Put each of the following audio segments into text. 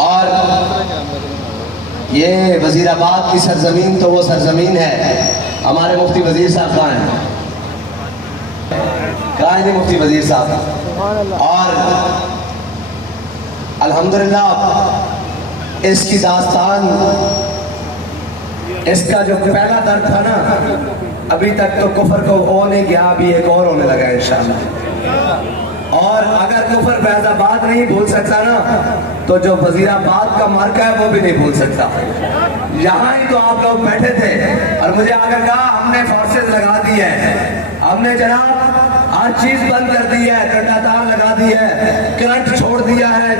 اور یہ وزیر آباد کی سرزمین تو وہ سرزمین ہے. ہمارے مفتی وزیر صاحب کہاں ہیں؟ کہاں ہیں مفتی وزیر صاحب؟ اور الحمدللہ اس کی داستان، اس کا جو پہلا درد تھا نا، ابھی تک تو کفر کو ہو نہیں گیا، ابھی ایک اور ہونے لگا انشاءاللہ. اور اگر کفر فیض آباد نہیں بھول سکتا نا تو جو وزیر آباد کا مارکا ہے وہ بھی نہیں بھول سکتا. یہاں ہی تو آپ لوگ بیٹھے تھے اور مجھے آ کر کہا ہم نے فورسز لگا دی ہے، ہم نے جناب ہر چیز بند کر دی ہے، ڈنڈا تار لگا دی ہے، کرنٹ چھوڑ دیا ہے،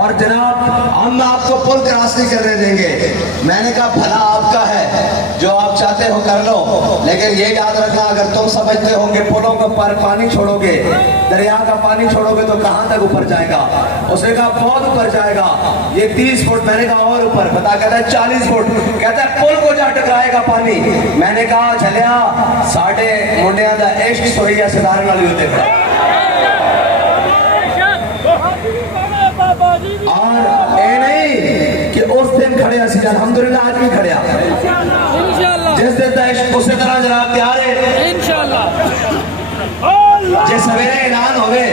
اور جناب ہم آپ کو پل کراس نہیں کرنے دیں گے. میں نے کہا بھلا آپ کا ہے، جو آپ چاہتے ہو کر لو، لیکن یہ یاد رکھنا اگر تم سمجھتے ہو کہ پلوں کے پر پانی چھوڑو گے، دریا کا پانی چھوڑو گے تو کہاں تک اوپر جائے گا؟ اس نے کہا بہت اوپر جائے گا، یہ 30 فٹ. میں نے کہا اور اوپر بتا، کہتا ہے 40 فٹ. کہتا ہے پل کو جا ٹکرائے گا پانی. میں نے کہا چلیا ساڑھے منڈیاں دا عشق سوئیا ستارے والی ہوتے پڑا. اور اے نہیں کہ اس دن کھڑے اسی الحمدللہ آج بھی کھڑے جس دن دا عشق اسی طرح جناب تیار ہے جے سویرے اعلان ہوئے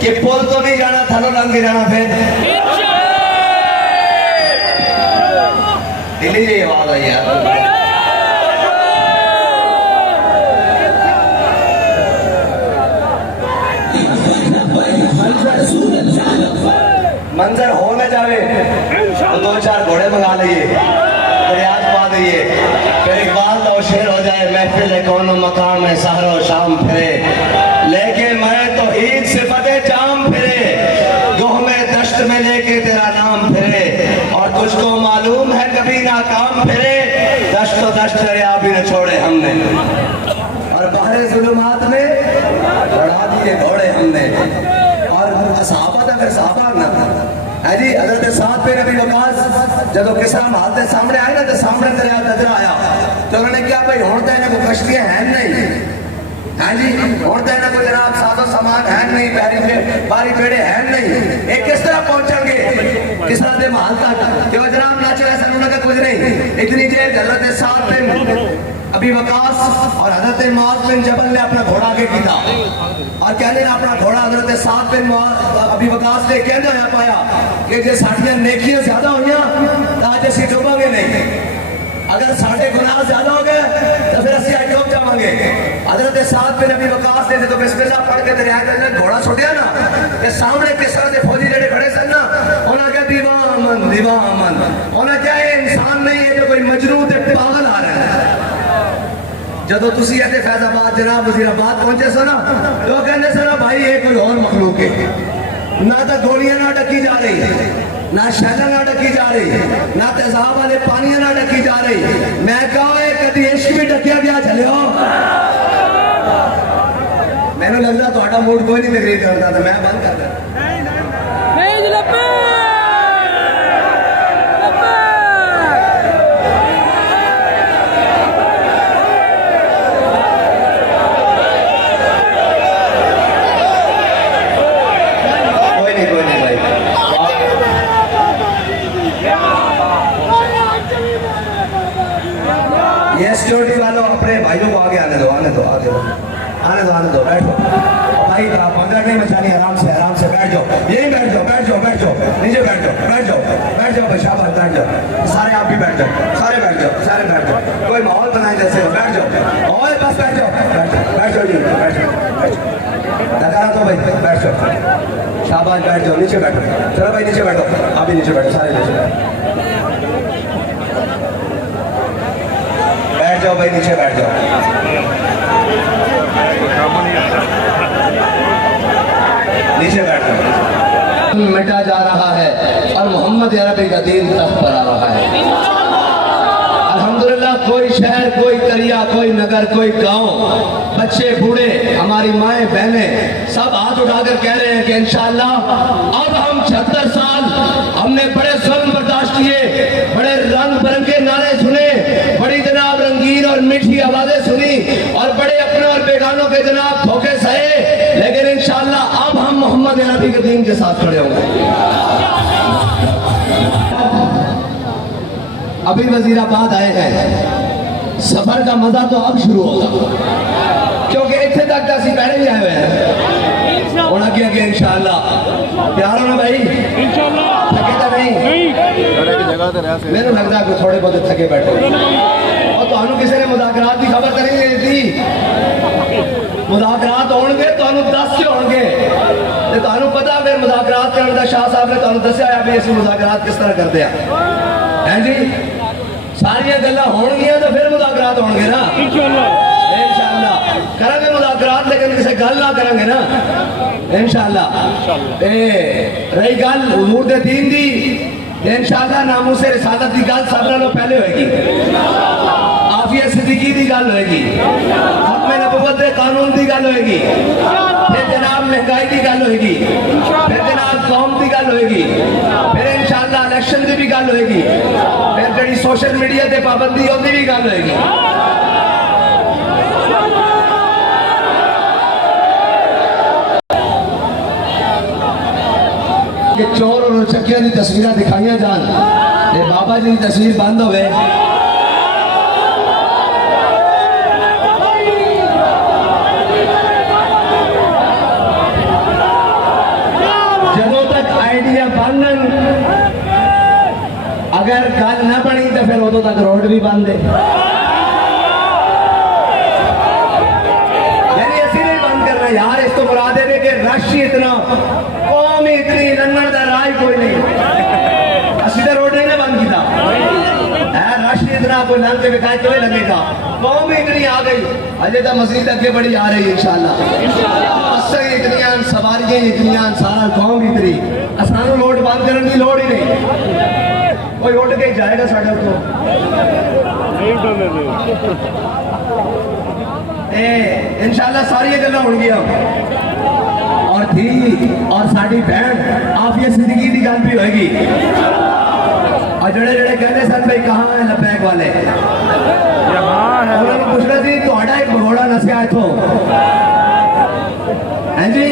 کہ پل تو نہیں جانا، تھلو لنگ کے جانا. پھر دلی جی آواز آئی ہے. منظر ہو نہ جاوے تو 2-4 گھوڑے منگا لئیے، دریات پا دئیے، پھر اقبال تو شعر ہو جائے محفل کون و مقام ہے سحر و شام پھرے، لیکن میں تو عید صفت جام پھرے، گوہ میں دشت میں لے کے تیرا نام پھرے، اور تجھ کو معلوم ہے کبھی ناکام پھرے، دشت و دشت دریا بھی نہ چھوڑے ہم نے، اور بحر ظلمات میں بڑھا دیے گھوڑے ہم نے. اور صحابہ تھا، پھر صحابہ نہ ہے جی. حضرت سعد بن ابی وقاص جب کسرا محل کے سامنے آئے نا تو سامنے دریا دجلہ آیا تو انہوں نے کیا بھائی ہوتا ہے نا کوئی کشتیاں ہیں نہیں، ہاں جی ہوتا ہے نا کوئی جناب ساز و سامان ہے نہیں، باری بیڑے ہیں نہیں، ایک کس طرح پہنچیں گے کسرا دے محل تک کہ وہ جناب نہ چلے سن انہوں نے کچھ نہیں. اتنی دیر حضرت سعد بن ابی وقاص اور حضرت معاذ بن جبل نے اپنا گھوڑا آگے کیتا اور کہنے نے اپنا گھوڑا حضرت سعد بن ابی وقاص نے کہنے ہویا پایا کہ جے ساڑھیاں نیکیاں زیادہ ہوئیاں تو آج اسی ڈوبا گے نہیں، اگر ساڑھے گناہ زیادہ ہو گئے تو پھر اسی آج ڈوب جاؤں گے. حضرت سعد بن ابی وقاص نے تو بسم اللہ پڑھ کے دریا کے گھوڑا چھوٹیا نا کہ سامنے کس طرح سے فوجی جڑے کھڑے سن نا انہوں نے کہا دیوان امن دیوان امن. انہوں نے کہا یہ انسان نہیں ہے جو کوئی مجنون تے پاگل آ رہا ہے. جدو تسی ایتے فیض آباد جناب وزیر آباد پہنچے سو نا تو وہ کہنے سو نا بھائی یہ کوئی اور مخلوق ہے، نہ تو گولیاں نہ ڈکی جا رہی، نہ شیلہ نہ ڈکی جا رہی، نہ تیزاب والے پانیاں نہ ڈکی جا رہی. میں کہا ہے کدی عشق بھی ڈکیا گیا چلے ہو. میں نے لگتا تو آٹا موڈ کوئی نہیں تقریر کرتا تھا، میں بند کر دیا. یہ سیکورٹی والوں اپنے بھائیوں کو آگے آنے دو، آنے دو، آنے دو، آنے دو، آنے دو. بیٹھو بھائی، پندرہ نہیں مچانی، آرام سے بیٹھ جاؤ. یہی بیٹھ جاؤ، بیٹھ جاؤ، بیٹھ جاؤ، نیچے بیٹھ جاؤ، بیٹھ جاؤ، بیٹھ جاؤ بھائی، شاباش بیٹھ جاؤ. سارے آپ بھی بیٹھ جاؤ، سارے بیٹھ جاؤ، سارے بیٹھ جاؤ. کوئی ماحول بنائے جیسے بیٹھ جاؤ، اور بس بیٹھ جاؤ، بیٹھ جاؤ جی، بیٹھ جاؤ. لگا تو بھائی بیٹھ جاؤ، شاباش بیٹھ جاؤ، نیچے بیٹھو. چلو بھائی نیچے بیٹھو، آپ بھی نیچے بیٹھو، سارے نیچے بیٹھ جاؤ بھائی، نیچے بیٹھ جاؤ. نیچے بیٹھ جاؤ. مٹا جا رہا ہے اور محمد عربی کا دین تخت پر آ رہا ہے. الحمدللہ کوئی شہر، کوئی قریہ، کوئی نگر، کوئی گاؤں، بچے بوڑھے، ہماری مائیں بہنیں سب ہاتھ اٹھا کر کہہ رہے ہیں کہ انشاءاللہ اب ہم 76 سال ہم نے بڑے ظلم برداشت کیے، بڑے رنگ برنگے نعرے سنے، بڑی جناب رنگین اور میٹھی آوازیں سنی، اور بڑے اپنے اور بیگانوں کے جناب دھوکے سہے، لیکن انشاءاللہ اب ہم محمد عربی کے دین کے ساتھ کھڑے ہوں گے. ابھی وزیرآباد آئے ہیں، سفر کا مزہ تو اب شروع ہوگا، کیونکہ اتنے تک تو اسی پہلے ہی آئے ہوئے ہیں، اور آگے آگے انشاءاللہ پیار ہونا بھائی، تھکے تو نہیں، میں نے لگتا ہے کہ تھوڑے بہت تھکے بیٹھے، اور تو انہوں کسی نے مذاکرات کی خبر تو نہیں دی، مذاکرات ہون گے تو انہوں 10 سے ہون گے، تو انہوں پتا پھر مذاکرات کرنے دا شاہ صاحب نے تو انہوں دسیا ہے بھی اسی مذاکرات کس طرح کرتے ہیں جی، ساری گلہ ہون گیا تو پھر مذاکرات ہون گے نا انشاءاللہ، کریں گے مذاکرات لیکن کسی گل نہ کریں گے نا انشاءاللہ، رہی گل حضور دے دین دی انشاءاللہ ناموس رسالت دی گل سب نالوں پہلے ہوئے گی، عافیہ صدیقی دی گل ہوئے گی، ختم نبوت دے قانون دی گل ہوئے گی، پھر جناب مہنگائی دی گل ہوئے گی، پھر جناب قوم دی گل ہوئے گی، پھر انشاءاللہ الیکشن دی بھی گل ہوئے گی، پھر جڑی سوشل میڈیا تے پابندی ہوندی بھی گل ہوئے گی، کہ چور اور چکیاں دی تصویریں دکھائیاں جان، یہ بابا جی کی تصویر بند ہوئے، جدوں تک آئیڈیا بنن، اگر گل نہ بنی تو پھر ادوں تک روڈ بھی بند ہے، یعنی اسی نہیں بند کرنا یار، اس تو مراد ہے کہ رش ہی اتنا، قوم ہی اتنی، لنگن دا راہ کوئی نہیں، اسی تو روڈ نہیں نہ بند کیتا، رش ہی اتنا، کوئی لنگ کے بکھائے تو ہی لگے گا، قوم ہی اتنی آ گئی، اجے تو مزید اگے بڑی آ رہی ہے انشاءاللہ، بسیں اتنیاں، سواریاں اتنیاں، سارا قوم اتنی، اسانوں روڈ بند کرنے کی لوڑ ہی نہیں، کوئی اٹھ کے جائے گا ساڑھے اتوں، انشاءاللہ ساری یہ گلہ اڑ گیا، اور تھی اور ساڑھی بہن عافیہ صدیقی دی گل بھی ہوئے گی، اور جڑے جڑے کہنے سن بھئی کہاں ہیں لبیک والے، انہوں نے پوچھنا تھی تو آڑا ایک بھگوڑا نسیا ہے تو، ہیں جی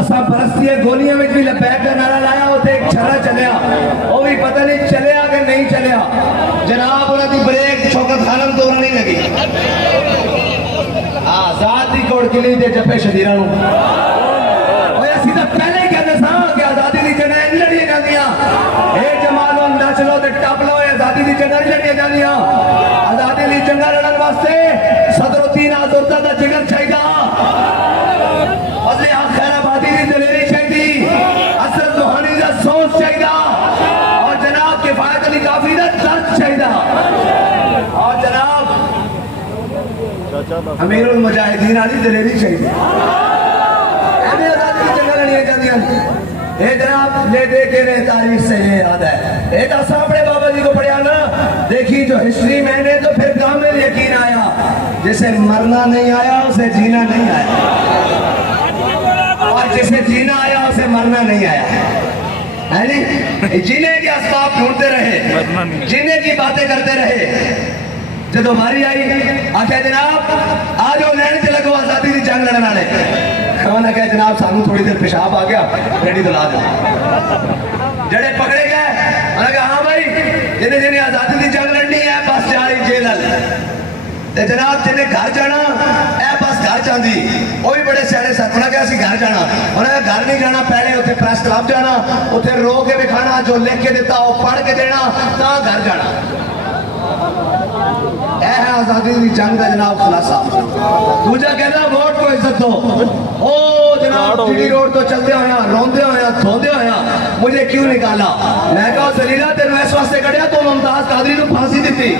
اساں پرستیہ گولیاں میں بھی لبیک کا نعرہ لایا، ہوتے ایک چھرا چلیا، وہ بھی پتہ نہیں چلیا کہ نہیں چلیا، جناب انہوں نے بریک شوکت خانم تو نہیں لگی، آزادی کوڑ کلی دے جپے شدیرہ ہوں، اور یہ سیدھا پہلے ہی کہنے سا کہ آزادی دی جگہ نہیں لڑیے جاندیاں، اے جمالوں نچ لو دے ٹاپ لو، آزادی دی جگہ نہیں لڑیے جاندیاں، آزادی دی جگہ لڑن واسطے صدر و تین آزردہ دا جگر چاہیدہ، فضل آخر آبادی دی دلیری چاہیدی، حسرت روحانی دا سوچ چاہیدہ، اور جناب کفایت علی کافی دا درد چاہیدہ، اور جناب امیر المجاہدین علی دلیری چاہیے، اہمی آزادی کی جنگل نہیں ہے جاندیاں، اے جناب لے دے کے رہے تاریخ سے یہ یاد ہے، اے تا ساپڑے بابا جی کو پڑھیا نا، دیکھی جو ہسٹری میں نے تو پھر کامل یقین آیا، جسے مرنا نہیں آیا اسے جینا نہیں آیا، اور جسے جینا آیا اسے مرنا نہیں آیا، ہے نہیں؟ جینے کے اسباب ڈھونڈتے رہے، جینے کی باتیں کرتے رہے، جدو ہماری آئی آکھے جناب آجو لین چلے گو آزادی دی جنگ لڑنا لے، کھانا کہے جناب سانو تھوڑی دیر پیشاب آ گیا ریڈی دلا دے، جڑے پکڑے گئے انہوں نے کہا ہاں بھائی جنہیں جنہیں آزادی دی جنگ لڑنی ہے بس جا رہی جیلل، جناب جنہیں گھر جانا اے بس گھر چاندی، وہ بھی بڑے سیڑے ساتھ انہوں نے کہا اسی گھر جانا، انہوں نے کہا گھر نہیں جانا، پہلے اتھے پریس کلاب جانا، اتھے رو کے بکھانا، جو لکھ کے دیتا وہ پڑھ کے دینا، تا گھر جانا، اے ہے آزادی دی جنگ دا جناب خلاصہ، دوجہ کہنا ووٹ کو عزت دو، او جناب جیڈی روڈ تو چلتے ہویا، روندے ہویا، دھوندے ہویا، مجھے کیوں نکالا، میں کہا زلیلہ تینوں اس واسطے کڑیا تو ممتاز قادری تو پھانسی دیتی،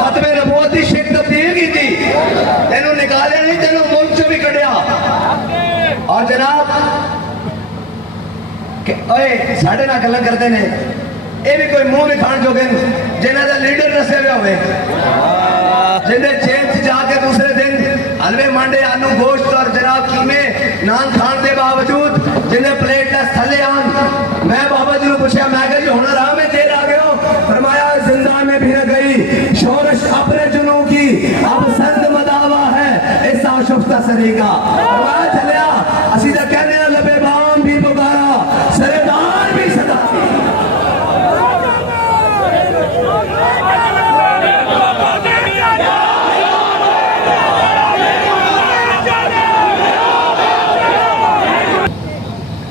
ختم نبوت دی شک تبدیل کی تھی، تینوں نکالے نہیں تینوں ملک سے بھی کڑیا، اور جناب اوے ساڑھے نہ گلہ کرتے ہیں، اے بھی کوئی منہ بھی کھان جو گئے جنہیں دا لیڈر نسے ہوئے ہوئے، جنہیں جیل سے جا کے دوسرے دن حلوے مانڈے آلو گوشت اور جناب کیمے نان کھان دے باوجود جنہیں پلیٹ لس تھلے آن، میں بابا جی نے پوچھا میں کہا جی ہونا رہا میں جیل آ گیا ہوں، فرمایا زندہ میں بھی نہ گئی، شورش اپنے جنوں کی اب سند مداوع ہے ایسا شفتہ سری کا، فرمایا چلیا اسی دا کہنے لبے بام بھی پکارا سردار بھی صدا کی،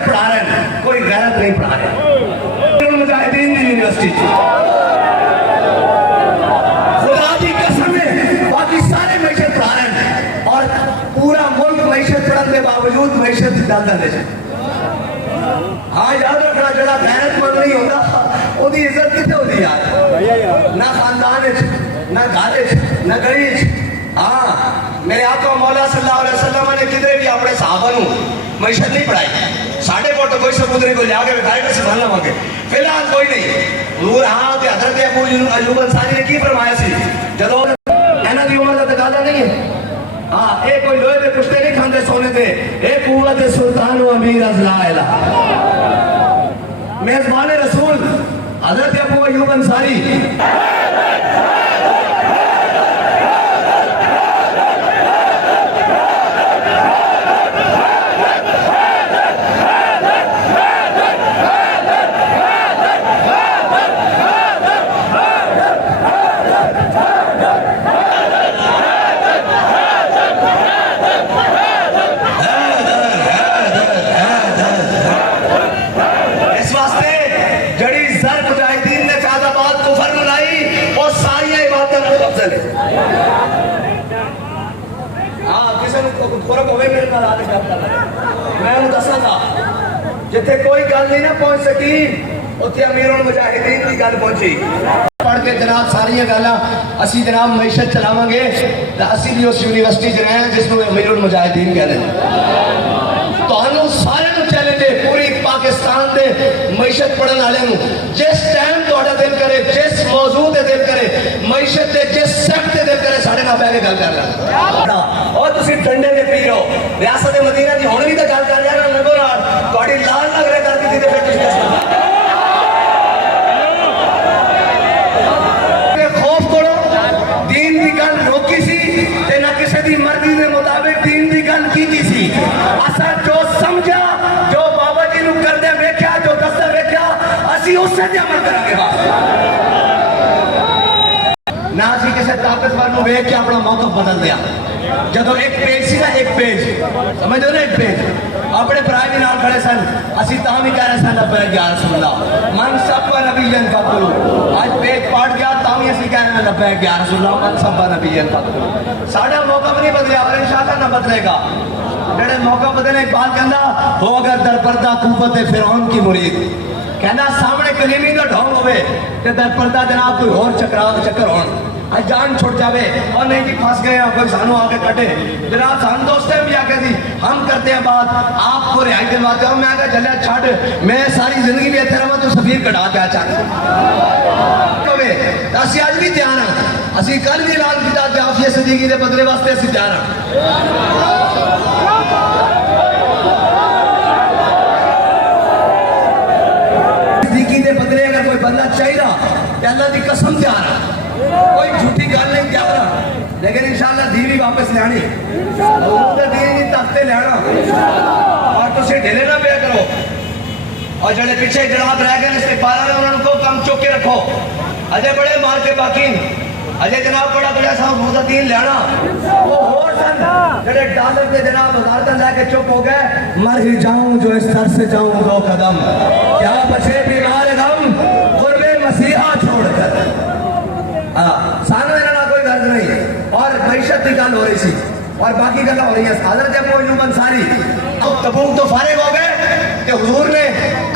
معیشت پڑھا رہے ہیں, کوئی غیرت نہیں پڑھا رہے. مجاہدین دی یونیورسٹی خدا کی قسم ہے باقی سارے معیشت پڑھا رہے ہیں, اور پورا ملک معیشت پڑھنے کے باوجود معیشت ڈالتا دے. ہاں یاد رکھنا, جڑا غیرت مند نہیں ہوتا وہ دی عزت کتنے ہوتی یار, نہ خاندان نہ گھر نہ گلی. ہاں میرے آقا مولا صلی اللہ علیہ وسلم نے کدھر بھی اپنے صحابہ نو معیشت نہیں پڑھائی. ساڑھے کو تو کوئی ثبوت نہیں, کو لیا کے بتائے کہ سبحان اللہ مانگے فی الحال کوئی نہیں. حضور ہاں تے حضرت ابو ایوب انصاری نے کی فرمایا سی جدوں انہاں دی عمر دا تقاضا نہیں ہے. ہاں اے کوئی لوہے دے کشتے نہیں کھاندے سونے دے, اے قوت سلطان و امیر از لا الہ. میزبان رسول حضرت ابو ایوب انصاری میں دسا تھا جتھے کوئی گل نہیں نہ پہنچ سکی اتنے امیر المجاہدین کی گل پہنچی. پڑھ کے جناب ساری گلاں اسی جناب معیشت چلاواں گے تے اسی بھی اس یونیورسٹی چ رہے ہیں جس کو امیر المجاہدین کہتے ہیں. تانوں سارے نوں چیلنج ہے پوری پاکستان دے معیشت پڑھن والے نوں, جس ٹائم تہاڈا دل کرے, جس موضوع تے دل کرے, معیشت دے جس سیکٹ تے دل کرے ساڈے نال بیٹھ کے گل کر لیں. اور تسی ڈنڈے دے پی رہو ریاست مدینہ دی ہن بھی تے گل کر رہے نا, نگو نال تہاڈی لال نگرے کر دتی تے پھر تسی دسو خوف کرو. دین دی گل روکی سی تے نہ کسی دی مرضی دے مطابق دین دی گل کیتی سی. اساں جو سمجھا, جو بابا جی نو کردے ویکھیا, جو دسدے ویکھیا, اسی اس تے عمل کران گے. نہ اسی کسی طاقتور نو ویکھ کے اپنا موقف بدل دیا. جدو ایک پیج سی نا, ایک پیج سمجھ دو نا, ایک پیج اپنے برائے بھی نال کھڑے سن, اسی تاں بھی کہہ رہے سن لبیک یا رسول اللہ من سب نبی فقلو. آج پیج پاٹ گیا تاں بھی اسی کہہ رہے ہیں لبیک یا رسول اللہ من سب نبی فقلو. ساڈا موقف نہیں بدلیا اور انشاءاللہ نہ بدلے گا. جڑے موقع بدلے اقبال کہندا ہو اگر در پردہ قوت فرعون کی مرید, کہنا سامنے کلیمی دا ڈھونگ ہوئے کہ در پردہ جناب کوئی اور چکر ہون, آج جان چھوٹ جاوے اور نہیں جی پھنس گئے ہیں, کوئی سانو آگے کٹے. جناب سان دوستے بھی آگے دی ہم کرتے ہیں بات, آپ کو رہائی دلواتے ہو. میں آگے جلیا چھاڑ, میں ساری زندگی بھی ایتھے رہا تو سفیر کٹا کے چاہتے ہیں. اسی آج بھی تیار ہیں, اسی کل بھی اعلان کیتا جعفیہ صدیقی دے بدلے واسطے اسی تیار ہیں. دے بدلے اگر کوئی بندہ چاہیے کہ اللہ دی قسم تیار ہے, کوئی جھوٹی گل نہیں تیار ہے, لیکن انشاءاللہ دی بھی واپس لے آنی, حضور دے دین دی تختے لے آنا, اور تسی ڈھیلے نہ پیا کرو. اور جڑے پیچھے جناب رہ گئے استغفار نے انہوں کو کم چوک کے رکھو. اجے بڑے مار کے باقی اجے جناب بڑا بڑا سا حضور دا دین لینا, وہ ہور سن جڑے ڈالر دے جناب ہزار دا لے کے چپ ہو گئے. مر ہی جاؤں جو اس سر سے جاؤں 2 قدم, کیا بچے بیمار غم قرب مسیحا چھوڑ کر. سانو انہاں کوئی غرض نہیں, اور معیشت کی گل ہو رہی سی اور باقی گلاں ہو رہی ہیں. حضرت ابو ایوب انصاری تبوک تو فارغ ہو گئے کہ حضور نے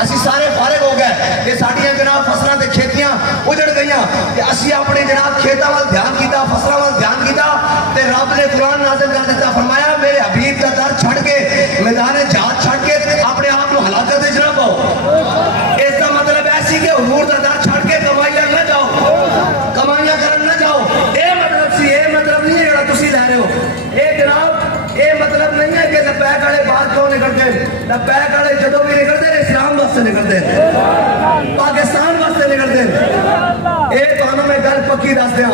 اسی سارے فارغ ہو گئے کہ ساڈیاں جناب فصلاں تے کھیتیاں اجڑ گئیاں, کہ اسی اپنے جناب کھیتاں وال دھیان کیتا, فصلاں وال دھیان کیتا, تے رب نے قرآن نازل کر دیتا, فرمایا میرے حبیب دا در چھڑ کے میدان جہاد چھڑ کے اپنے آپ کو ہلاکت وچ نہ پاؤ. اس کا مطلب ایسی کہ حضور دا در چھڑ کے کمائیاں نہ جاؤ, کمائیاں کرن نہ جاؤ. اے مطلب سی, اے مطلب نہیں ہے جڑا تسی لے رہے ہو. اے جناب اے مطلب نہیں ہے کہ لبیک والے باہر کیوں نکلتے ہیں. لبیک والے جدوں بھی نکلتے ہیں اسلام واسطے نکلتے ہیں, پاکستان واسطے نکلتے ہیں. اے تانوں میں گل پکی دس دیاں,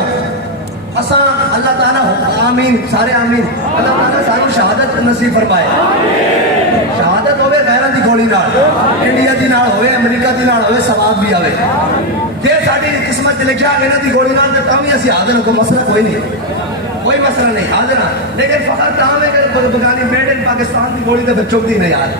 اساں اللہ تعالیٰ آمین سارے آمین, اللہ تعالیٰ سانو شہادت نصیب فرمائے. شہادت ہوئے غیرت دی گولی نال, انڈیا دی نال ہوئے, امریکہ دی نال ہوئے, ثواب بھی آوے. جے ساڈی قسمت لکھیا غیرت دی گولی نال تے تاں وی اسی حاضر ہاں, کوئی مسئلہ کوئی نہیں, کوئی مسئلہ نہیں, حاضر ہاں. لیکن فخر تاں ہے کہ بگانی میڈ ان پاکستان دی گولی تے پھر چکتی نہیں یار.